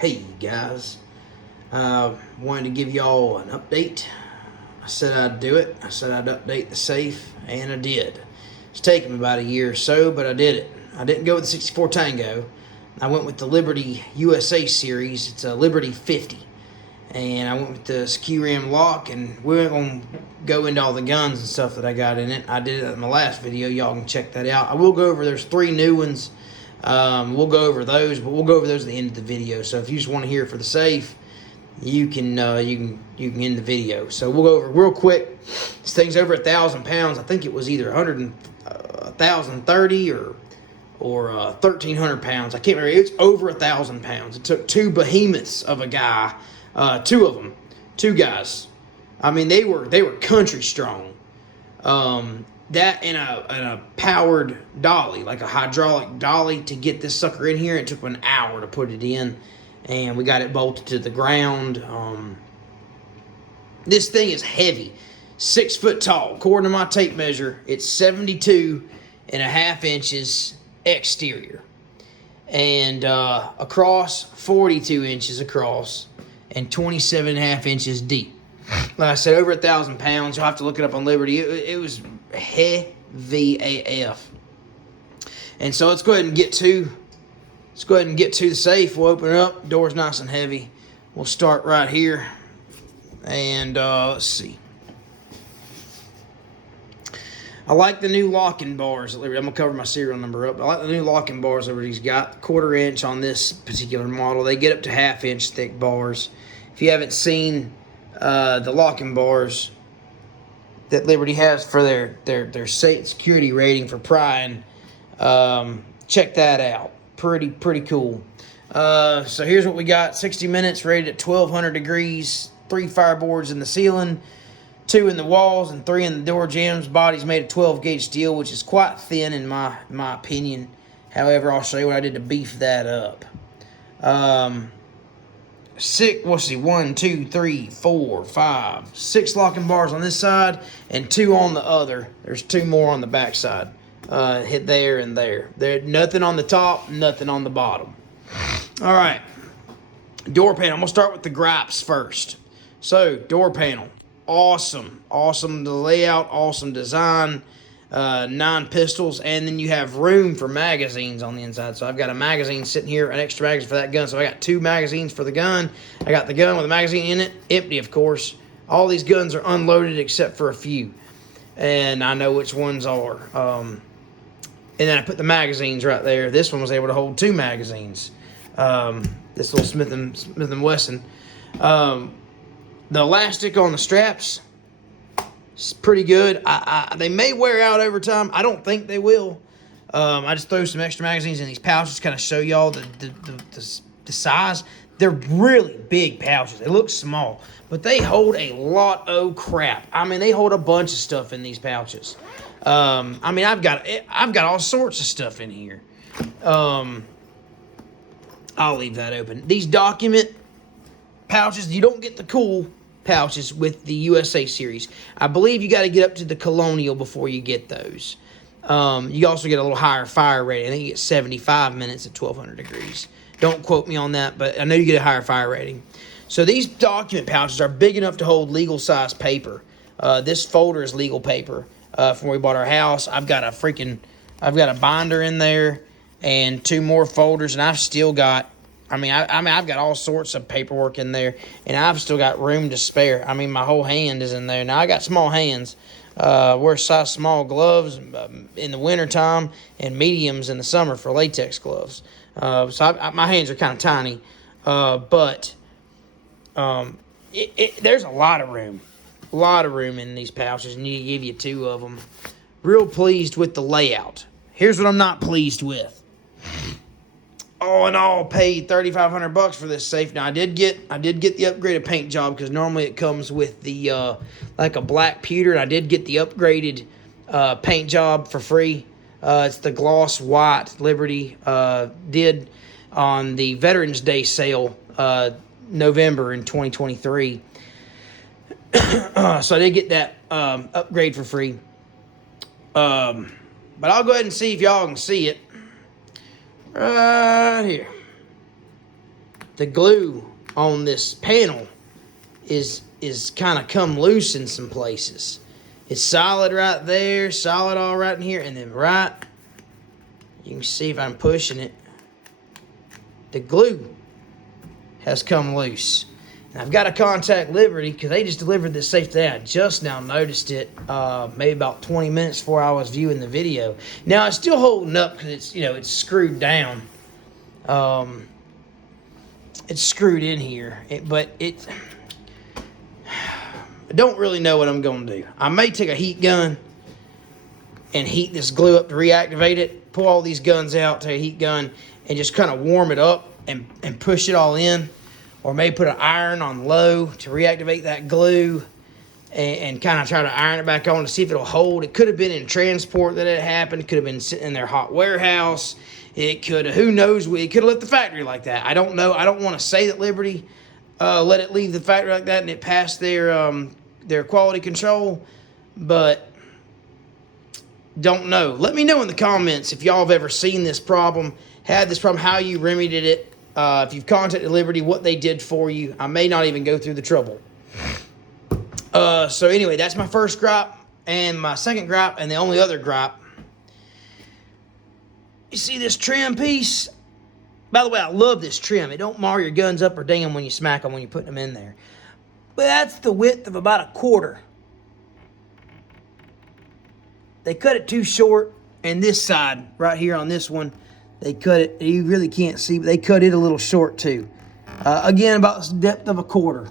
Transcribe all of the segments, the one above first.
Hey guys, wanted to give y'all an update. I said I'd do it. I said I'd update the safe, and I did. It's taken me about a year or so, but I did it. I didn't go with the 64 Tango. I went with the Liberty USA series. It's a Liberty 50. And I went with the SKU Ram lock, and we're going to go into all the guns and stuff that I got in it. I did it in my last video. Y'all can check that out. I will go over, there's 3 new ones. We'll go over those, but we'll go over those at the end of the video. So if you just want to hear for the safe, you can end the video. So we'll go over real quick. This thing's over 1,000 pounds. I think it was either 1,030 or 1,300 pounds. I can't remember. It's over 1,000 pounds. It took 2 behemoths of a guy, 2 of them, 2 guys. I mean, they were country strong. That and a powered dolly, like a hydraulic dolly, to get this sucker in here. It took 1 hour to put it in, and we got it bolted to the ground. This thing is heavy, 6 foot tall. According to my tape measure, it's 72.5 inches exterior, and across 42 inches across, and 27.5 inches deep. Like I said, over 1,000 pounds. You'll have to look it up on Liberty. It was heavy AF. And so let's go ahead and get to the safe. We'll open it up. Door's nice and heavy. We'll start right here. And let's see. I like the new locking bars at Liberty. I'm going to cover my serial number up. I like the new locking bars Liberty's got. 1/4 inch on this particular model. They get up to 1/2 inch thick bars. If you haven't seen the locking bars that Liberty has for their security rating for prying, check that out. Pretty cool. So here's what we got. 60 minutes, rated at 1,200 degrees. 3 fireboards in the ceiling, 2 in the walls, and 3 in the door jambs. Body's made of 12 gauge steel, which is quite thin in my opinion. However, I'll show you what I did to beef that up. 6 locking bars on this side and 2 on the other. There's 2 more on the back side. Hit there and there. There's nothing on the top, nothing on the bottom. All right. Door panel. I'm going to start with the gripes first. So, door panel. Awesome. Awesome the layout, awesome design. 9 pistols, and then you have room for magazines on the inside. So I've got a magazine sitting here, an extra magazine for that gun. So I got 2 magazines for the gun. I got the gun with a magazine in it, empty of course. All these guns are unloaded except for a few, and I know which ones are. And then I put the magazines right there. This one was able to hold 2 magazines. This little Smith & Wesson. The elastic on the straps, it's pretty good. They may wear out over time. I don't think they will. I just throw some extra magazines in these pouches to kind of show y'all the size. They're really big pouches. They look small, but they hold a lot of crap. I mean, they hold a bunch of stuff in these pouches. I mean, I've got all sorts of stuff in here. I'll leave that open. These document pouches, you don't get the cool pouches with the USA series. I believe you got to get up to the Colonial before you get those. You also get a little higher fire rating. I think you get 75 minutes at 1,200 degrees. Don't quote me on that, but I know you get a higher fire rating. So these document pouches are big enough to hold legal size paper. This folder is legal paper from where we bought our house. I've got a binder in there and 2 more folders, and I've still got, I've got all sorts of paperwork in there, and I've still got room to spare. I mean, my whole hand is in there. Now, I got small hands. Wear size small gloves in the wintertime and mediums in the summer for latex gloves. So my hands are kind of tiny. But there's a lot of room. A lot of room in these pouches, and you give you 2 of them. Real pleased with the layout. Here's what I'm not pleased with. All in all, paid $3,500 for this safe. Now I did get the upgraded paint job, because normally it comes with the like a black pewter, and I did get the upgraded paint job for free. It's the gloss white Liberty did on the Veterans Day sale November in 2023. So I did get that upgrade for free. But I'll go ahead and see if y'all can see it. Right here. the glue on this panel is kind of come loose in some places. It's solid right there, solid all right in here, and then right, you can see if I'm pushing it, the glue has come loose. And I've got to contact Liberty because they just delivered this safe today. I just now noticed it, maybe about 20 minutes before I was viewing the video. Now it's still holding up because it's, you know, it's screwed down. It's screwed in here, I don't really know what I'm going to do. I may take a heat gun and heat this glue up to reactivate it, pull all these guns out, take a heat gun, and just kind of warm it up and push it all in. Or maybe put an iron on low to reactivate that glue and kind of try to iron it back on to see if it'll hold. It could have been in transport that it happened. It could have been sitting in their hot warehouse. It could have, who knows, it could have left the factory like that. I don't know. I don't want to say that Liberty let it leave the factory like that and it passed their quality control, but don't know. Let me know in the comments if y'all have ever seen this problem, had this problem, how you remedied it. If you've contacted Liberty, what they did for you. I may not even go through the trouble. So anyway, that's my first gripe. And my second gripe, and the only other gripe. You see this trim piece? By the way, I love this trim. It don't mar your guns up or ding them when you smack them when you're putting them in there. But that's the width of about 1/4. They cut it too short. And this side, right here on this one, they cut it, you really can't see, but they cut it a little short too. Again, about the depth of 1/4.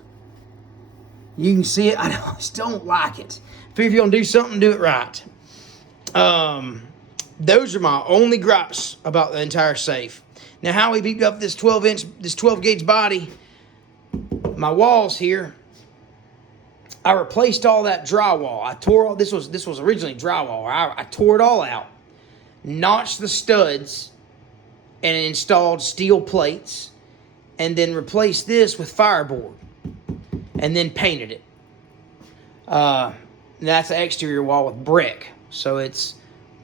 You can see it. I just don't like it. Figure if you're going to do something, do it right. Those are my only gripes about the entire safe. Now, how we beefed up this 12 gauge body, my walls here, I replaced all that drywall. I tore all, this was originally drywall. I tore it all out, notched the studs, and installed steel plates, and then replaced this with fireboard, and then painted it. That's the exterior wall with brick. So it's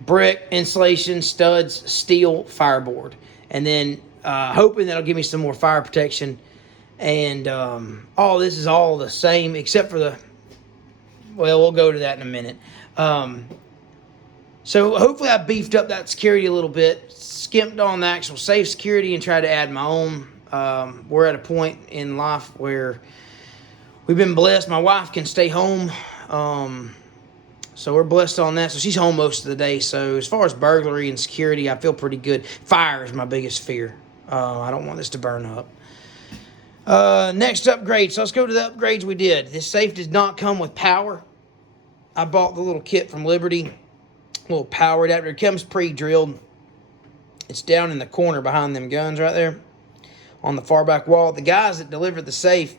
brick, insulation, studs, steel, fireboard. And then hoping that'll give me some more fire protection. And all this is all the same except for well, we'll go to that in a minute. So hopefully I beefed up that security a little bit, skimped on the actual safe security and tried to add my own. We're at a point in life where we've been blessed. My wife can stay home. So we're blessed on that. So she's home most of the day. So as far as burglary and security, I feel pretty good. Fire is my biggest fear. I don't want this to burn up. Next upgrade. So let's go to the upgrades we did. This safe does not come with power. I bought the little kit from Liberty. Little power adapter. It comes pre-drilled. It's down in the corner behind them guns right there on the far back wall. The guys that delivered the safe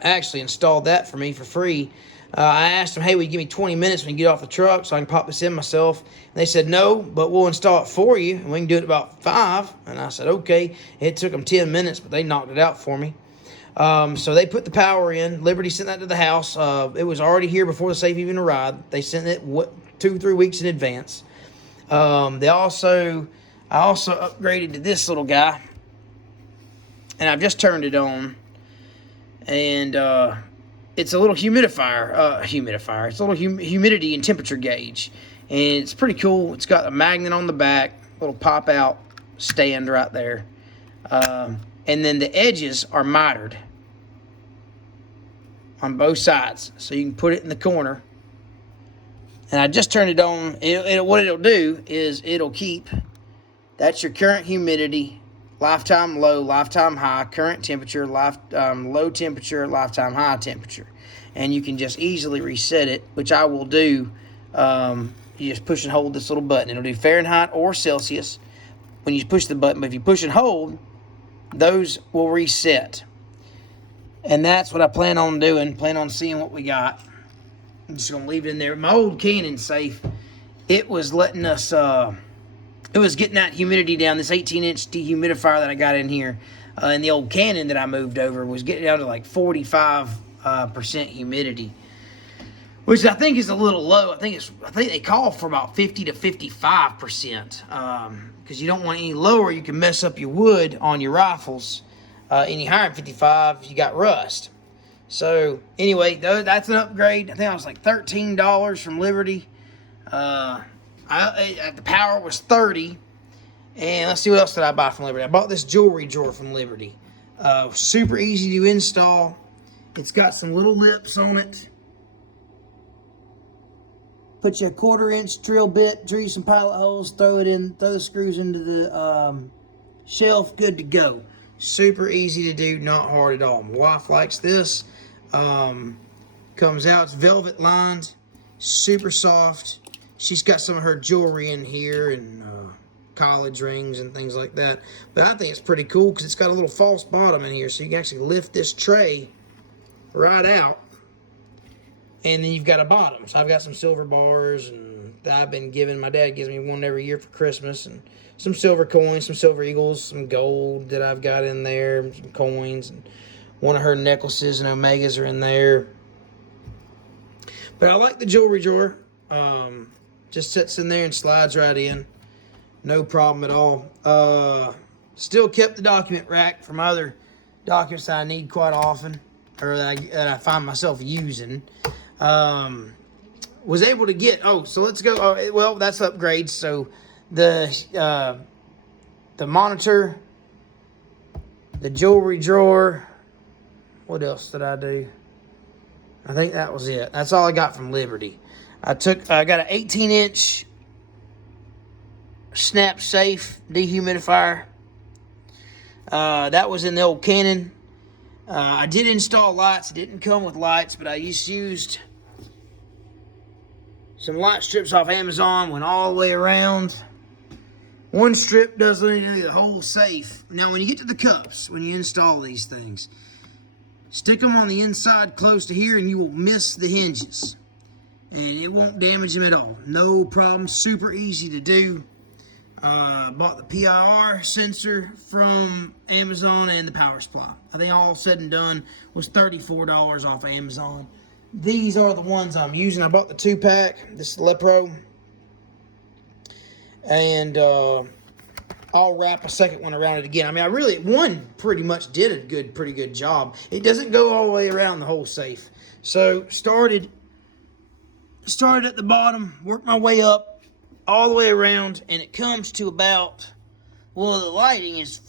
actually installed that for me for free. I asked them, hey, will you give me 20 minutes when you get off the truck so I can pop this in myself? And they said, no, but we'll install it for you, and we can do it in about 5. And I said, okay. It took them 10 minutes, but they knocked it out for me. So they put the power in. Liberty sent that to the house. It was already here before the safe even arrived. They sent it 2-3 weeks in advance. I also upgraded to this little guy, and I've just turned it on. And it's a little humidifier. It's a little humidity and temperature gauge, and it's pretty cool. It's got a magnet on the back, little pop-out stand right there, and then the edges are mitered on both sides, so you can put it in the corner. And I just turned it on. What it'll do is it'll keep. That's your current humidity, lifetime low, lifetime high, current temperature, low temperature, lifetime high temperature. And you can just easily reset it, which I will do. You just push and hold this little button. It'll do Fahrenheit or Celsius when you push the button. But if you push and hold, those will reset. And that's what I plan on doing. Plan on seeing what we got. I'm just going to leave it in there. My old Canon safe, it was letting us... it was getting that humidity down. This 18-inch dehumidifier that I got in here, and the old Canon that I moved over was getting down to like 45% humidity, which I think is a little low. I think they call for about 50 to 55%, because you don't want any lower. You can mess up your wood on your rifles. Any higher than 55, you got rust. So anyway, that's an upgrade. I think it was like $13 from Liberty. The power was $30. And let's see what else did I buy from Liberty. I bought this jewelry drawer from Liberty. Super easy to install. It's got some little lips on it. Put you a 1/4-inch drill bit, drill you some pilot holes, throw the screws into the shelf, good to go. Super easy to do, not hard at all. My wife likes this. Comes out, it's velvet lined, super soft. She's got some of her jewelry in here and college rings and things like that. But I think it's pretty cool because it's got a little false bottom in here, so you can actually lift this tray right out. And then you've got a bottom. So I've got some silver bars and that I've been given. My dad gives me one every year for Christmas. And some silver coins, some silver eagles, some gold that I've got in there, some coins. And one of her necklaces and Omegas are in there. But I like the jewelry drawer. Just sits in there and slides right in. No problem at all. Still kept the document rack from other documents that I need quite often. Or that I find myself using. Was able to get, so let's go, well, that's upgrades. So the monitor, the jewelry drawer, what else did I do? I think that was it. That's all I got from Liberty. I got an 18-inch Snap Safe dehumidifier. That was in the old Canon. I did install lights. It didn't come with lights, but I just used some light strips off Amazon, went all the way around. One strip does literally the whole safe. Now, when you get to the cups, when you install these things, stick them on the inside close to here, and you will miss the hinges. And it won't damage them at all. No problem. Super easy to do. Bought the PIR sensor from Amazon and the power supply. I think all said and done was $34 off Amazon. These are the ones I'm using. I bought the 2-pack. This is Lepro. And I'll wrap a second one around it again. I mean, one pretty much did a pretty good job. It doesn't go all the way around the whole safe. So started at the bottom, worked my way up all the way around, and it comes to about, well, the lighting is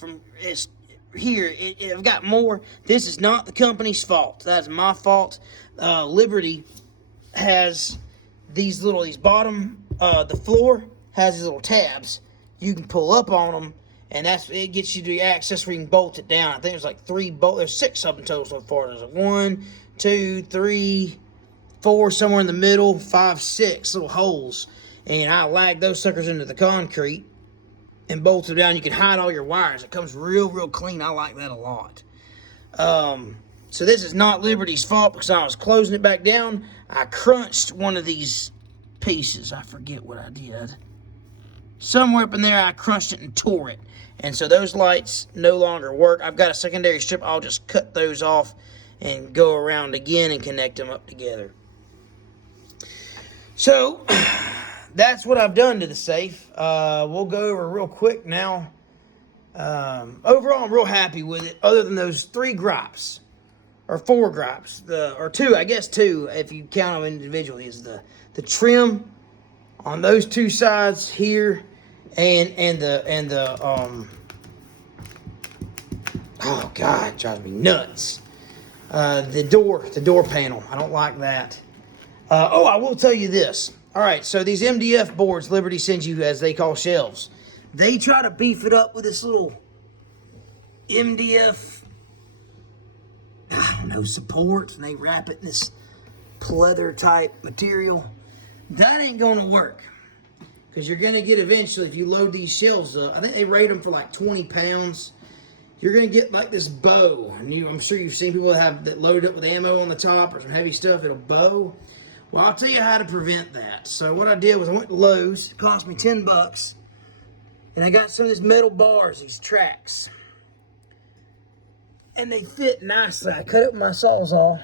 here. I've got more. This is not the company's fault. That's my fault. Liberty has these bottom, the floor has these little tabs. You can pull up on them, and it gets you the access where you can bolt it down. I think there's like 3 bolts. There's 6 of them total so far. There's 1, 2, 3, 4, somewhere in the middle, 5, 6 little holes. And I lag those suckers into the concrete and bolt them down. You can hide all your wires. It comes real clean. I like that a lot. So this is not Liberty's fault because I was closing it back down. I crunched one of these pieces. I forget what I did. Somewhere up in there, I crunched it and tore it. And so those lights no longer work. I've got a secondary strip. I'll just cut those off and go around again and connect them up together. So that's what I've done to the safe. We'll go over real quick now. Overall, I'm real happy with it, other than those 3 gripes, or 4 gripes, or 2, I guess 2, if you count them individually, is the trim on those 2 sides here, and the oh God, it drives me nuts. The door panel, I don't like that. I will tell you this. All right, so these MDF boards Liberty sends you, as they call shelves, they try to beef it up with this little MDF, support, and they wrap it in this pleather type material. That ain't gonna work, because you're gonna get eventually, if you load these shelves up, I think they rate them for like 20 pounds. You're gonna get like this bow, and I'm sure you've seen people that load up with ammo on the top or some heavy stuff, it'll bow. Well, I'll tell you how to prevent that. So what I did was I went to Lowe's. It cost me $10. And I got some of these metal bars, these tracks. And they fit nicely. I cut it with my Sawzall.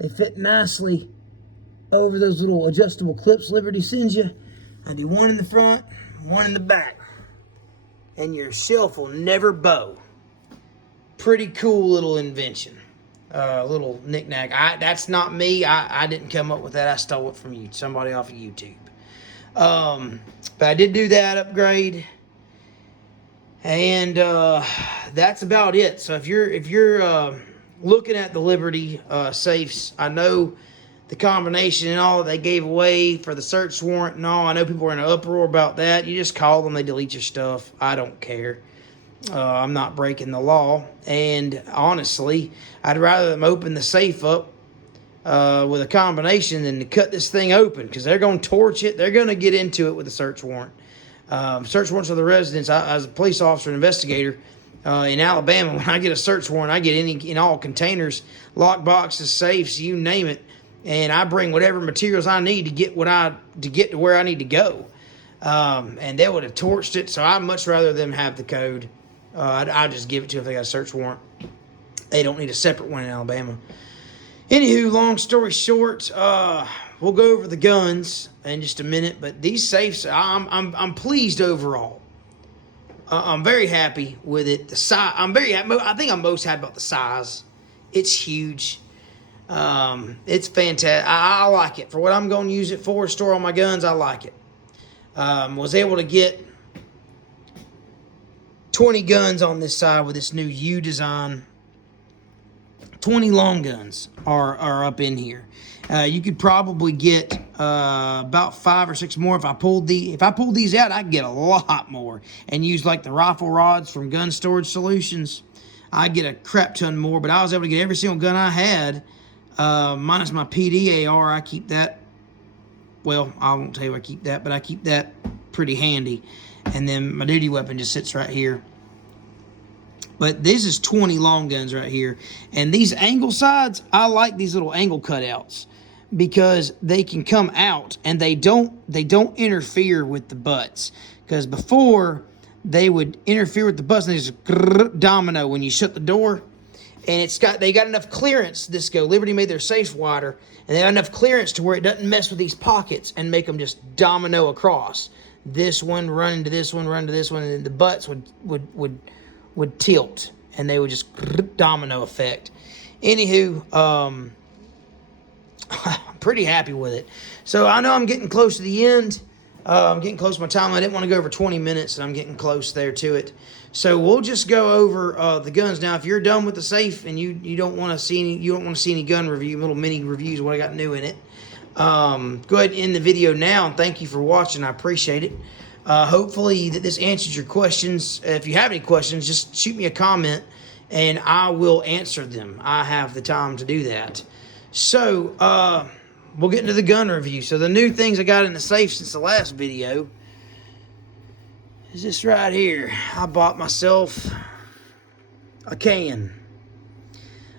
They fit nicely over those little adjustable clips Liberty sends you. I do one in the front, one in the back. And your shelf will never bow. pretty cool little invention. Little knick-knack. That's not me. I didn't come up with that. I stole it from somebody off of YouTube. But I did do that upgrade. And that's about it. So if you're looking at the Liberty safes, I know the combination and all that they gave away for the search warrant and all. I know people are in an uproar about that. You just call them, they delete your stuff. I don't care. I'm not breaking the law. And honestly, I'd rather them open the safe up with a combination than to cut this thing open, because they're going to torch it. They're going to get into it with a search warrant. Search warrants for the residents. As a police officer and investigator in Alabama, when I get a search warrant, I get in all containers, lock boxes, safes, you name it. And I bring whatever materials I need to get to where I need to go. And they would have torched it. So I'd much rather them have the code. I'd just give it to them if they got a search warrant. They don't need a separate one in Alabama. Anywho, long story short, we'll go over the guns in just a minute. But these safes, I'm pleased overall. I'm very happy with it. The size, I'm very happy. I think I'm most happy about the size. It's huge. It's fantastic. I like it. For what I'm going to use it for, store all my guns, I like it. Was able to get 20 guns on this side with this new U design. 20 long guns are up in here. You could probably get about 5 or 6 more. If I pulled these out, I could get a lot more and use like the rifle rods from Gun Storage Solutions. I'd get a crap ton more, but I was able to get every single gun I had. Minus my PDAR, I keep that. Well, I won't tell you where I keep that, but I keep that pretty handy. And then my duty weapon just sits right here. But this is 20 long guns right here. And these angle sides, I like these little angle cutouts because they can come out and they don't interfere with the butts. Because before, they would interfere with the butts and they just domino when you shut the door. And they got enough clearance. Liberty made their safes wider, and they got enough clearance to where it doesn't mess with these pockets and make them just domino across. This one run into this one, run to this one, and then the butts would tilt, and they would just domino effect. Anywho, I'm pretty happy with it. So I know I'm getting close to the end. I'm getting close to my time. I didn't want to go over 20 minutes, and I'm getting close there to it. So we'll just go over the guns now. If you're done with the safe and you don't want to see any gun review, little mini reviews of what I got new in it, go ahead and end the video now. And thank you for watching. I appreciate it. Hopefully that this answers your questions. If you have any questions, just shoot me a comment, and I will answer them. I have the time to do that. So we'll get into the gun review. So the new things I got in the safe since the last video is this right here. I bought myself a can.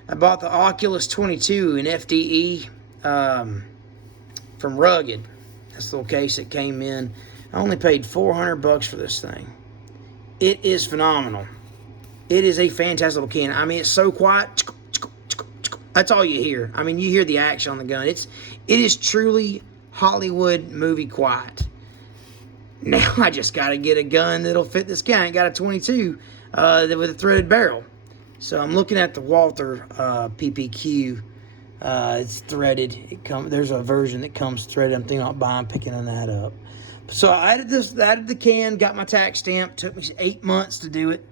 I bought the Oculus 22 in FDE from Rugged. That's the little case that came in. I only paid $400 for this thing. It is phenomenal. It is a fantastic little can. I mean, it's so quiet. That's all you hear. I mean, you hear the action on the gun. It is truly Hollywood movie quiet. Now I just got to get a gun that'll fit this can. I got a 22 with a threaded barrel. So I'm looking at the Walther PPQ. It's threaded. There's a version that comes threaded. I'm thinking about picking that up. So I added the can, got my tax stamp. Took me 8 months to do it.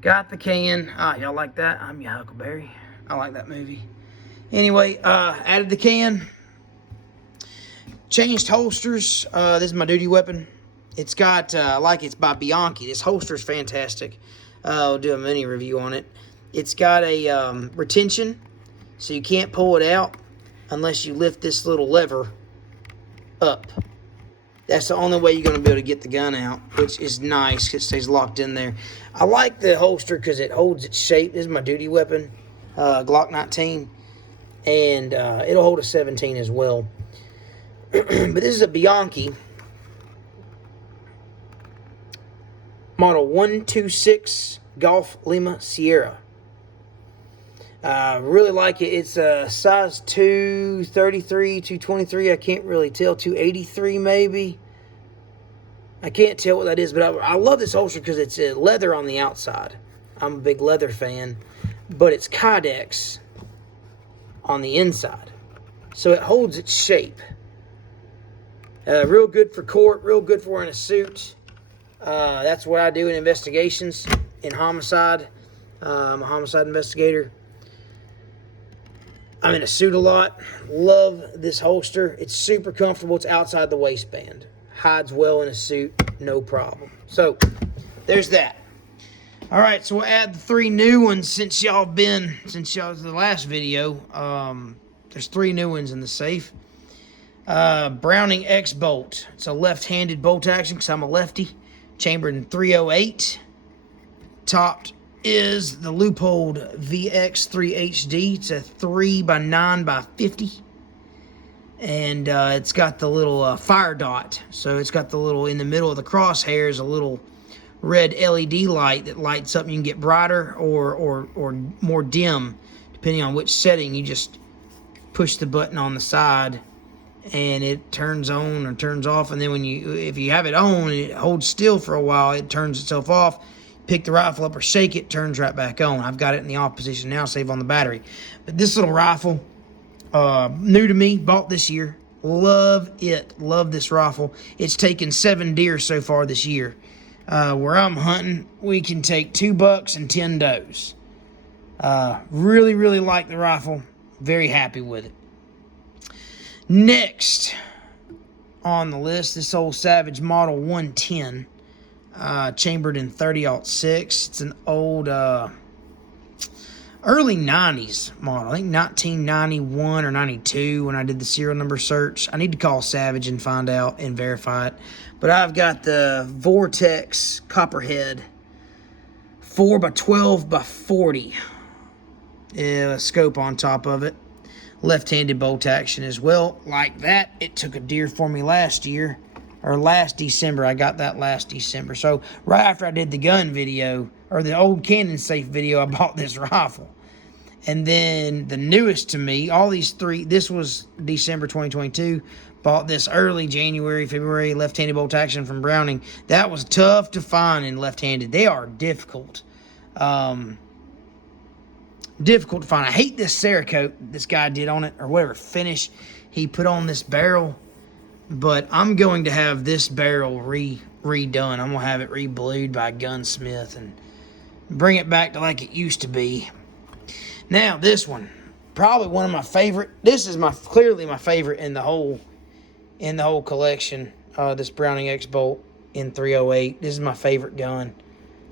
Got the can. Y'all like that? I'm your Huckleberry. I like that movie. Anyway, added the can. Changed holsters. This is my duty weapon. It's got, it's by Bianchi. This holster's fantastic. I'll do a mini review on it. It's got a retention, so you can't pull it out unless you lift this little lever up. That's the only way you're going to be able to get the gun out, which is nice. It stays locked in there. I like the holster because it holds its shape. This is my duty weapon, Glock 19, and it'll hold a 17 as well. But this is a Bianchi model 126 Golf Lima Sierra. Really like it. It's a size 233, 223. I can't really tell. 283 maybe. I can't tell what that is, but I love this holster because it's leather on the outside. I'm a big leather fan, but it's Kydex on the inside, so it holds its shape. Real good for court, real good for wearing a suit. That's what I do in investigations, in homicide. I'm a homicide investigator. I'm in a suit a lot. Love this holster. It's super comfortable. It's outside the waistband. Hides well in a suit, no problem. So, there's that. All right, so we'll add the 3 new ones since y'all the last video. There's 3 new ones in the safe. Browning X bolt. It's a left-handed bolt action because I'm a lefty. Chambered in 308. Topped is the Leupold VX3HD. It's a 3x9x50. And it's got the little fire dot. So it's got the little, in the middle of the crosshairs, a little red LED light that lights up. And you can get brighter or more dim, depending on which setting. You just push the button on the side, and it turns on or turns off. And then if you have it on and it holds still for a while, it turns itself off. Pick the rifle up or shake it, turns right back on. I've got it in the off position now, save on the battery. But this little rifle, new to me, bought this year. Love it. Love this rifle. It's taken 7 deer so far this year. Where I'm hunting, we can take 2 bucks and 10 does. Really, really like the rifle. Very happy with it. Next on the list, this old Savage Model 110. Chambered in 30-06. It's an old early 90s model. I think 1991 or 92 when I did the serial number search. I need to call Savage and find out and verify it. But I've got the Vortex Copperhead 4x12x40 scope on top of it. Left-handed bolt action as well. Like that, it took a deer for me last year. Or last December. I got that last December. So right after I did the gun video, or the old Cannon Safe video, I bought this rifle. And then the newest to me, all these 3, this was December 2022. Bought this early January, February, left-handed bolt action from Browning. That was tough to find in left-handed. They are difficult. Difficult to find. I hate this Cerakote this guy did on it, or whatever finish he put on this barrel. But I'm going to have this barrel redone. I'm going to have it re-blued by a gunsmith and bring it back to like it used to be. Now, this one, probably one of my favorite. This is clearly my favorite in the whole collection. This Browning X Bolt in 308. This is my favorite gun.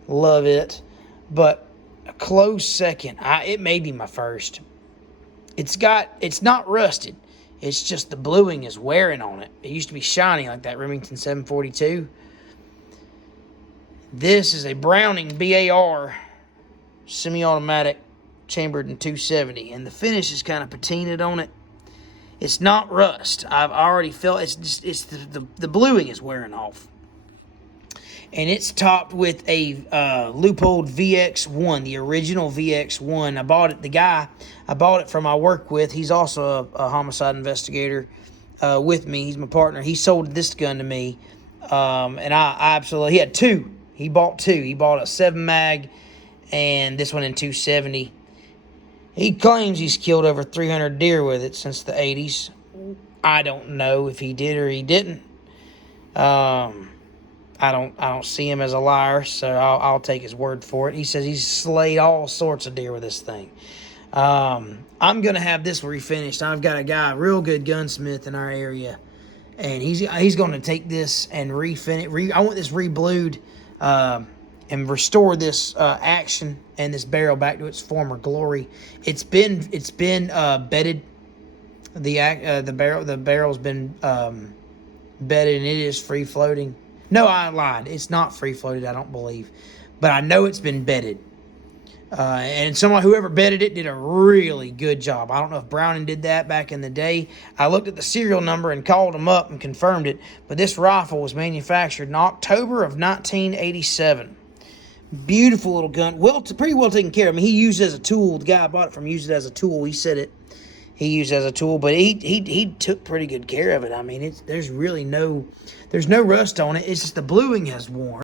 Love it. But a close second. It may be my first. It's not rusted. It's just the bluing is wearing on it. It used to be shiny like that Remington 742. This is a Browning BAR semi-automatic chambered in 270. And the finish is kind of patinaed on it. It's not rust. I've already felt it's the bluing is wearing off. And it's topped with a Leupold VX1, the original VX1. I bought it, the guy I bought it from I work with, he's also a homicide investigator with me. He's my partner. He sold this gun to me. And I absolutely, he had 2. He bought 2. He bought a 7 mag and this one in 270. He claims he's killed over 300 deer with it since the 80s. I don't know if he did or he didn't. I don't see him as a liar, so I'll take his word for it. He says he's slayed all sorts of deer with this thing. I'm going to have this refinished. I've got a guy, a real good gunsmith in our area, and he's going to take this and refinish. I want this re-blued and restore this action and this barrel back to its former glory. It's been bedded. The barrel's been bedded, and it is free floating. No, I lied. It's not free-floated, I don't believe. But I know it's been bedded. And whoever bedded it did a really good job. I don't know if Browning did that back in the day. I looked at the serial number and called them up and confirmed it. But this rifle was manufactured in October of 1987. Beautiful little gun. Pretty well taken care of. I mean, he used it as a tool. The guy I bought it from used it as a tool. He said he used as a tool, but he took pretty good care of it. I mean, there's no rust on it. It's just the bluing has worn.